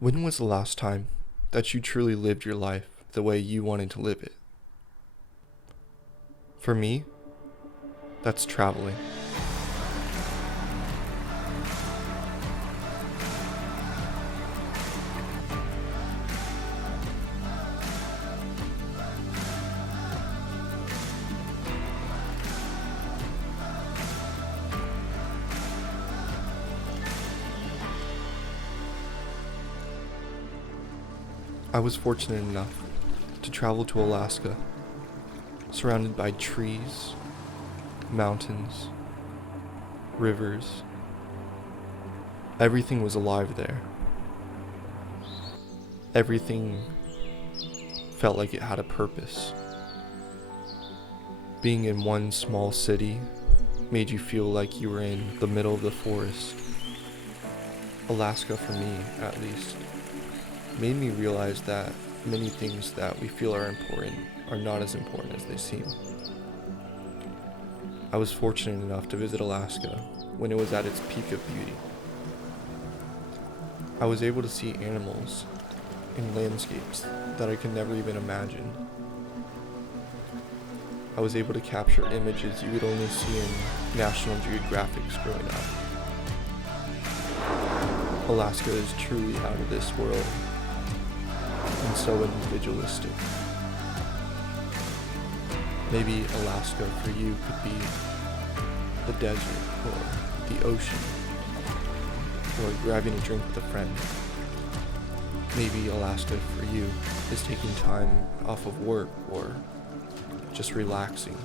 When was the last time that you truly lived your life the way you wanted to live it? For me, that's traveling. I was fortunate enough to travel to Alaska, surrounded by trees, mountains, rivers. Everything was alive there. Everything felt like it had a purpose. Being in one small city made you feel like you were in the middle of the forest. Alaska, for me at least, made me realize that many things that we feel are important are not as important as they seem. I was fortunate enough to visit Alaska when it was at its peak of beauty. I was able to see animals in landscapes that I could never even imagine. I was able to capture images you would only see in National Geographics growing up. Alaska is truly out of this world and so individualistic. Maybe Alaska for you could be the desert or the ocean or grabbing a drink with a friend. Maybe Alaska for you is taking time off of work or just relaxing.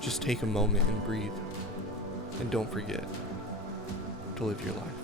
Just take a moment and breathe, and don't forget to live your life.